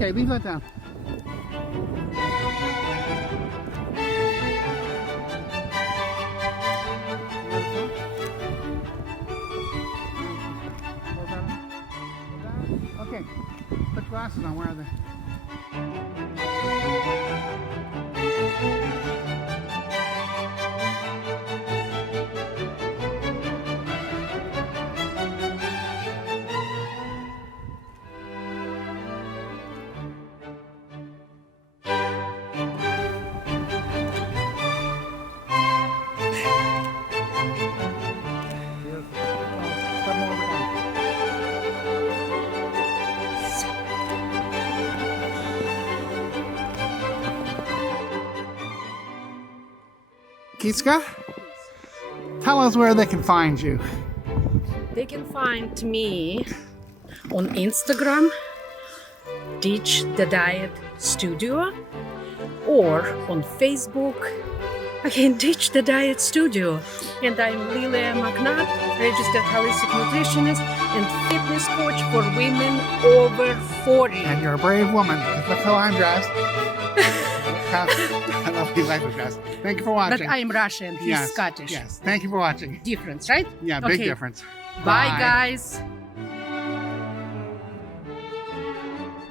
Okay, leave that down. Okay, put glasses on. Where are they? Kiska, tell us where they can find you. They can find me on Instagram, Teach the Diet Studio, or on Facebook, again, Teach the Diet Studio. And I'm Lilia Mc Naught, registered holistic nutritionist and fitness coach for women over 40. And you're a brave woman. Look how I'm dressed. I love you like dressed. Thank you for watching. But I'm Russian, he's Yes, Scottish. Yes, thank you for watching. Difference, right? Yeah, big Okay. difference. Bye, guys.